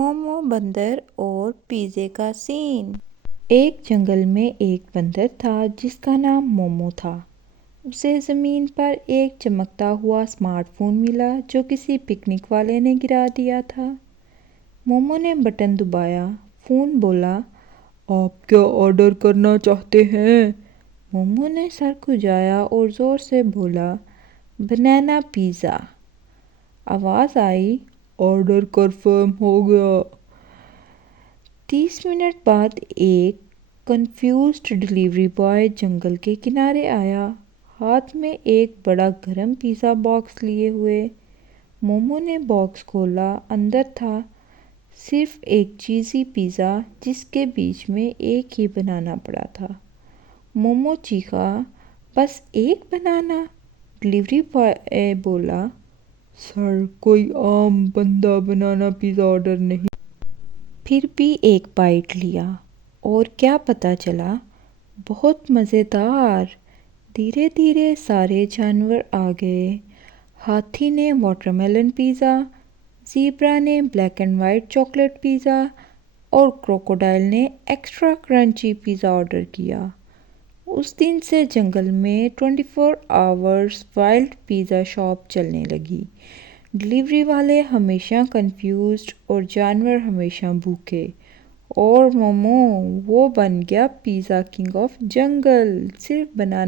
मोमो बंदर और पिज़्ज़े का सीन। एक जंगल में एक बंदर था जिसका नाम मोमो था। उसे ज़मीन पर एक चमकता हुआ स्मार्टफोन मिला जो किसी पिकनिक वाले ने गिरा दिया था। मोमो ने बटन दबाया। फ़ोन बोला, आप क्या ऑर्डर करना चाहते हैं? मोमो ने सर खुजाया और ज़ोर से बोला, बनाना पिज़्ज़ा। आवाज़ आई, ऑर्डर कंफर्म हो गया। 30 मिनट बाद एक कंफ्यूज्ड डिलीवरी बॉय जंगल के किनारे आया, हाथ में एक बड़ा गरम पिज़्ज़ा बॉक्स लिए हुए। मोमो ने बॉक्स खोला। अंदर था सिर्फ एक चीज़ी पिज़्ज़ा जिसके बीच में एक ही बनाना पड़ा था। मोमो चीखा, बस एक बनाना? डिलीवरी बॉय बोला, सर कोई आम बंदा बनाना पिज़्ज़ा ऑर्डर नहीं। फिर भी एक बाइट लिया और क्या पता चला, बहुत मज़ेदार। धीरे धीरे सारे जानवर आ गए। हाथी ने वाटरमेलन पिज़्ज़ा, ज़ीब्रा ने black and white chocolate pizza और क्रोकोडाइल ने एक्स्ट्रा क्रंची पिज़्ज़ा ऑर्डर किया। उस दिन से जंगल में 24 आवर्स वाइल्ड पिज़्ज़ा शॉप चलने लगी। डिलीवरी वाले हमेशा कंफ्यूज्ड और जानवर हमेशा भूखे। और मोमो वो बन गया पिज़्ज़ा किंग ऑफ जंगल, सिर्फ बनाना